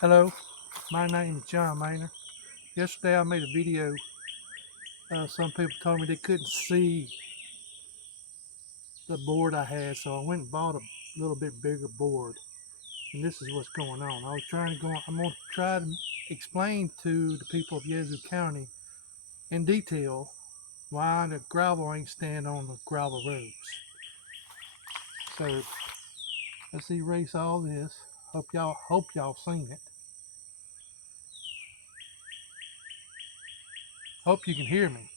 Hello, my name is John Maynard. Yesterday I made a video. Some people told me they couldn't see the board I had, so I went and bought a little bit bigger board. And this is what's going on. I'm going to try to explain to the people of Yazoo County in detail why the gravel ain't stand on the gravel roads. So let's erase all this. Hope y'all seen it. Hope you can hear me.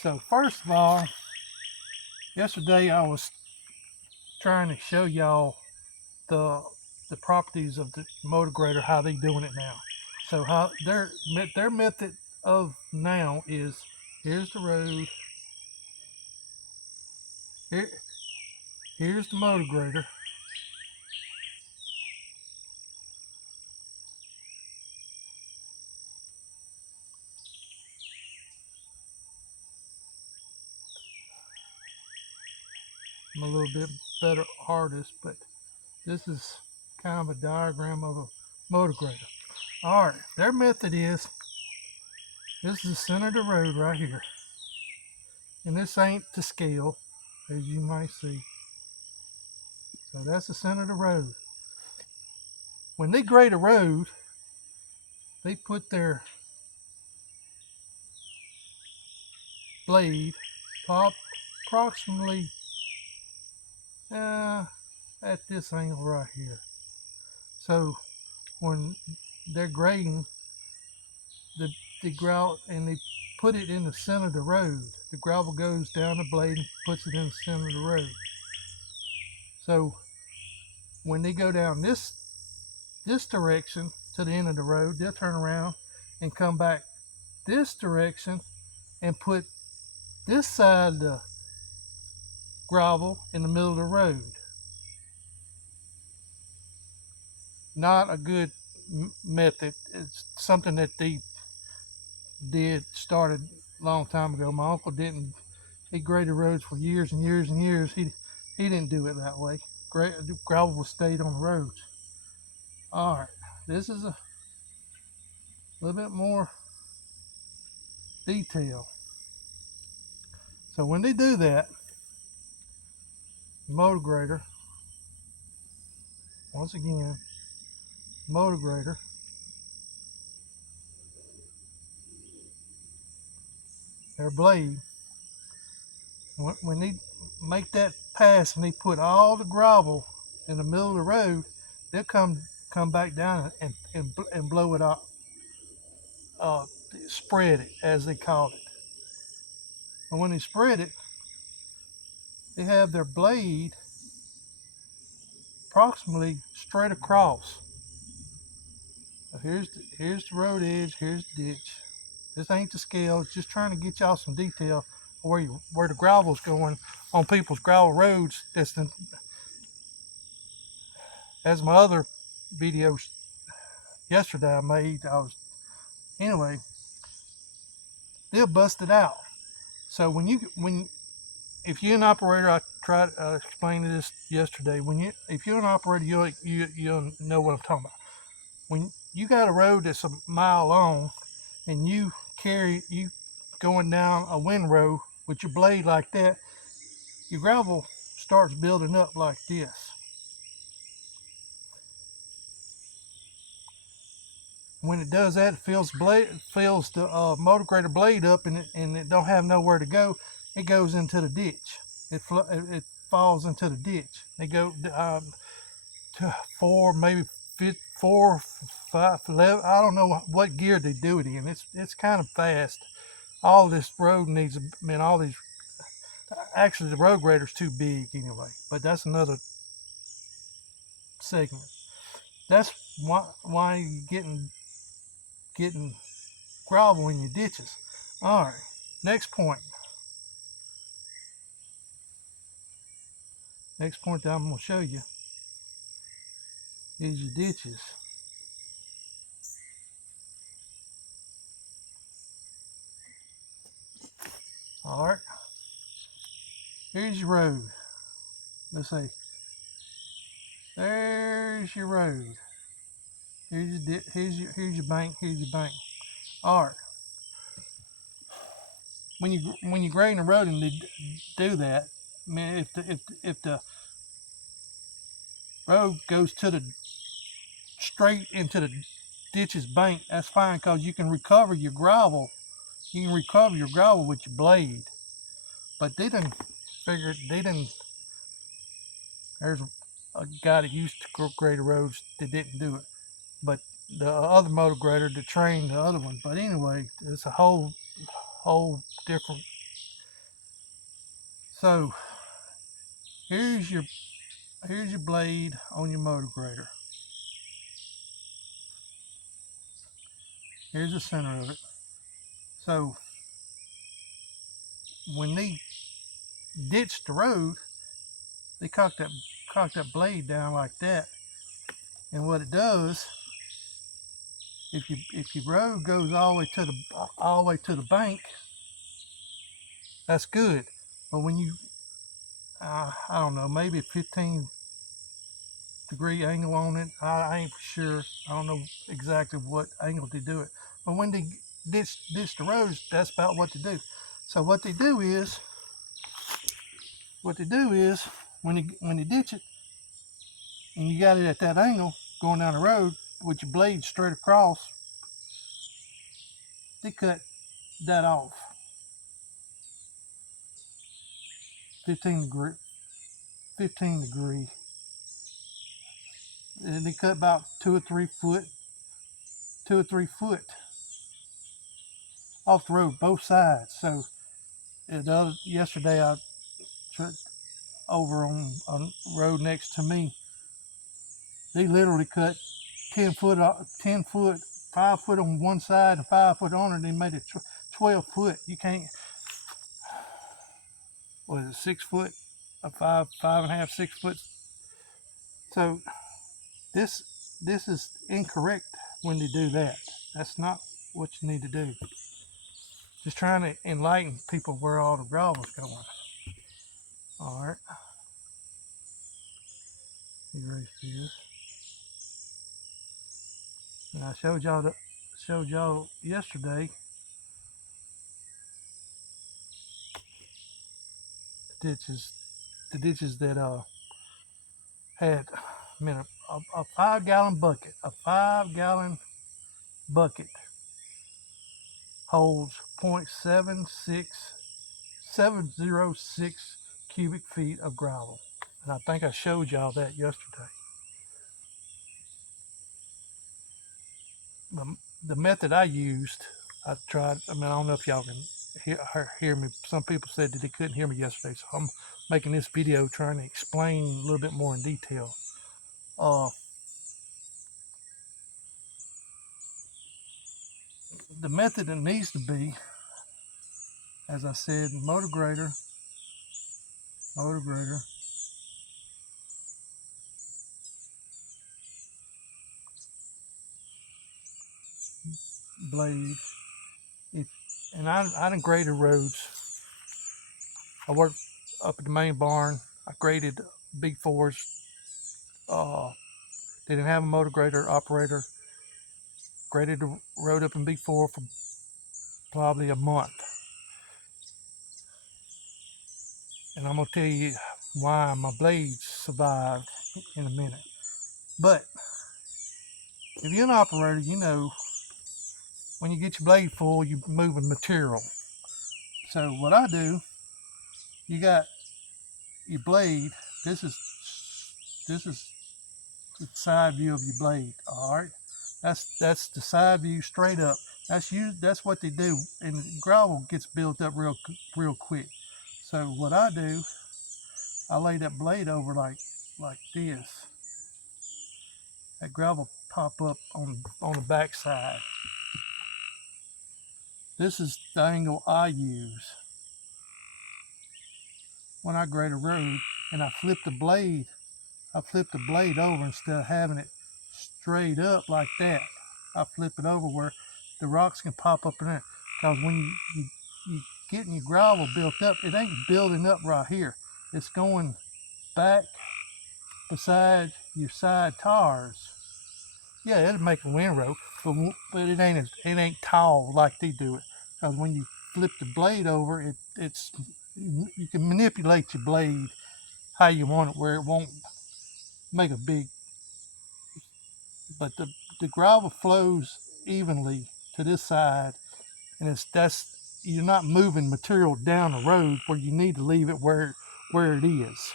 So first of all, yesterday I was trying to show y'all the the properties of the motor grader, how they doing it now. So how their method of now is, here's the road, here here's the motor grader. I'm a little bit better artist, but this is kind of a diagram of a motor grader. All right, their method is, this is the center of the road right here, and this ain't to scale, as you might see. So that's the center of the road. When they grade a road, they put their blade approximately at this angle right here. So when they're grading the gravel and they put it in the center of the road, the gravel goes down the blade and puts it in the center of the road. So when they go down this direction to the end of the road, they'll turn around and come back this direction and put this side of the gravel in the middle of the road. Not a good method. It's something that they started a long time ago. My uncle didn't. He graded roads for years and years and years. He didn't do it that way. Gravel was stayed on the roads. All right, this is a little bit more detail. So when they do that, motor grader, once again, motor grader, their blade, when they make that pass and they put all the gravel in the middle of the road, they'll come back down and blow it up, spread it as they call it. And when they spread it, they have their blade approximately straight across. So here's the road edge, here's the ditch. This ain't the scale. It's just trying to get y'all some detail where the gravel's going on people's gravel roads. As my other videos yesterday I made, anyway, they'll bust it out. So if you're an operator, I tried explaining this yesterday. If you're an operator, you'll know what I'm talking about. When you got a road that's a mile long and you going down a windrow with your blade like that, your gravel starts building up like this. When it does that, it fills the motor grader blade up, and it don't have nowhere to go. It goes into the ditch. It falls into the ditch. They go to 4, maybe 4, 5, 11. I don't know what gear they do it in. It's kind of fast. All this road needs, all these. Actually, the road grader's too big anyway. But that's another segment. That's why you're getting gravel in your ditches. All right, next point. Next point that I'm going to show you is your ditches. All right. Here's your road. Let's see. There's your road. Here's your bank. Here's your bank. All right. When you grade the road and they do that, I mean, if the road goes to the straight into the ditch's bank, that's fine because you can recover your gravel. You can recover your gravel with your blade. But they didn't figure. They didn't. There's a guy that used to grade the roads that didn't do it. But the other motor grader that trained the other one. But anyway, it's a whole different. So here's your blade on your motor grader. Here's the center of it. So when they ditched the road, they cocked that blade down like that. And what it does, if your road goes all the way to the bank, that's good. But when you, I don't know, maybe a 15-degree angle on it, I ain't for sure. I don't know exactly what angle they do it. But when they ditch the roads, that's about what they do. So what they do is when they ditch it, and you got it at that angle going down the road with your blade straight across, they cut that off 15 degree, and they cut about 2 or 3 foot off the road both sides. So yesterday I over on a road next to me, they literally cut 10 foot 5 foot on one side and 5 foot on it. They made it 12 foot. You can't, what is it, 6 foot, a 5.5, 6 foot. So this is incorrect when they do that. That's not what you need to do. Just trying to enlighten people where all the gravel's going. All right. Erase this. And I showed y'all yesterday the ditches that had, I mean, a 5-gallon bucket. A 5-gallon bucket holds 0.706 cubic feet of gravel. And I think I showed y'all that yesterday. The method I used, I tried, I mean, I don't know if y'all can hear me. Some people said that they couldn't hear me yesterday, so I'm making this video trying to explain a little bit more in detail. The method that needs to be, as I said, motor grader, blade. And I done graded roads. I worked up at the main barn. I graded big fours. They didn't have a motor grader operator. Graded the road up in big four for probably a month. And I'm gonna tell you why my blades survived in a minute. But if you're an operator, you know when you get your blade full, you're moving material. So what I do, you got your blade. This is the side view of your blade. All right, that's the side view straight up. That's what they do, and gravel gets built up real quick. So what I do, I lay that blade over like this. That gravel pop up on the back side. This is the angle I use when I grade a road, and I flip the blade over instead of having it straight up like that. I flip it over where the rocks can pop up in there. Because when you getting your gravel built up, it ain't building up right here. It's going back beside your side tires. Yeah, it'll make a windrow, but it ain't tall like they do it. Because when you flip the blade over, you can manipulate your blade how you want it, where it won't make a big. But the gravel flows evenly to this side, and that's you're not moving material down the road where you need to leave it where it is.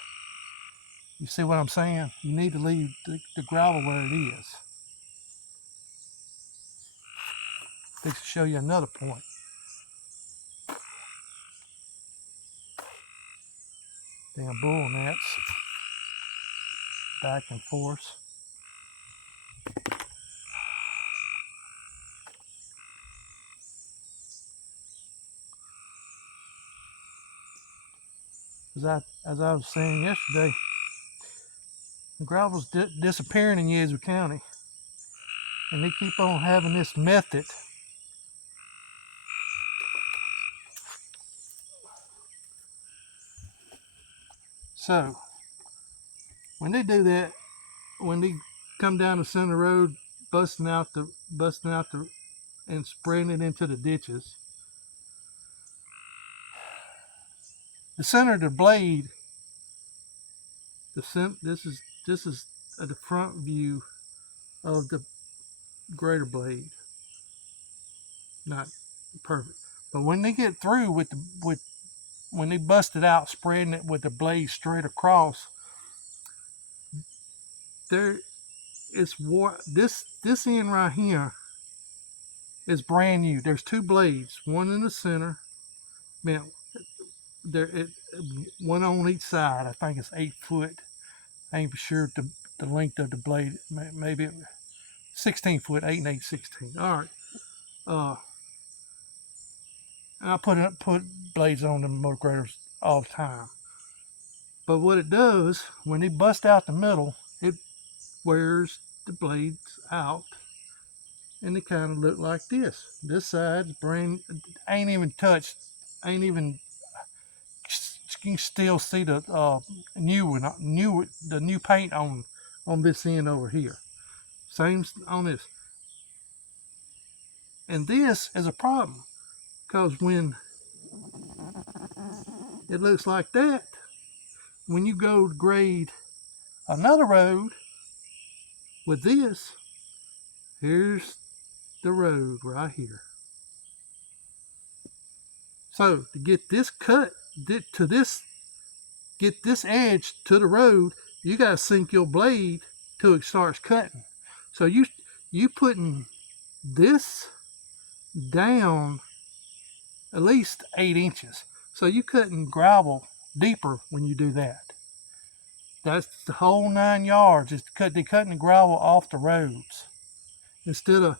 You see what I'm saying? You need to leave the gravel where it is. Let's show you another point. Damn bull gnats back and forth. As I was saying yesterday, the gravel's disappearing in Yazoo County, and they keep on having this method. So when they do that, when they come down the center road, busting out the and spreading it into the ditches, the center of the blade, this is the front view of the greater blade. Not perfect, but when they get through when they bust it out, spreading it with the blade straight across, there it's war. This end right here is brand new. There's two blades, one in the center. Man, one on each side. I think it's 8 foot. I ain't sure the length of the blade. Maybe 16 foot, 8 and 8, 16. All right. I put blades on the motor graders all the time. But what it does, when they bust out the middle, it wears the blades out, and they kind of look like this. This side's ain't even touched, ain't even. You can still see the new paint on this end over here. Same on this. And this is a problem, because when it looks like that, when you go to grade another road with this, here's the road right here. So to get this cut get this edge to the road, you got to sink your blade till it starts cutting. So you putting this down at least 8 inches. So you cutting gravel deeper when you do that. That's the whole 9 yards. They're cutting the gravel off the roads instead of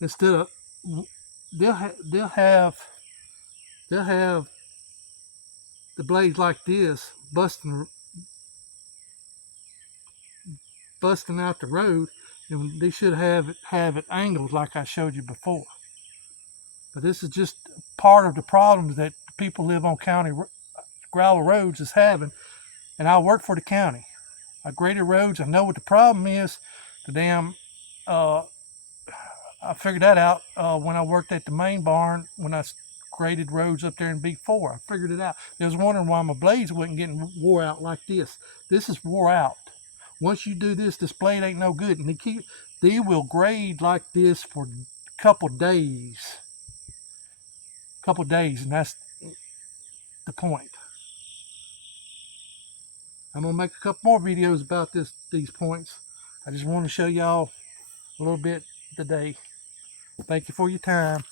they'll have the blades like this busting out the road, and they should have it angled like I showed you before. But this is just part of the problems that people live on county gravel roads is having. And I work for the county. I graded roads. I know what the problem is. The damn, I figured that out when I worked at the main barn when I graded roads up there in B4. I figured it out. I was wondering why my blades wasn't getting wore out like this. This is wore out. Once you do this, this blade ain't no good. And they will grade like this for a couple days. And that's the point. I'm gonna make a couple more videos about these points. I just want to show y'all a little bit today. Thank you for your time.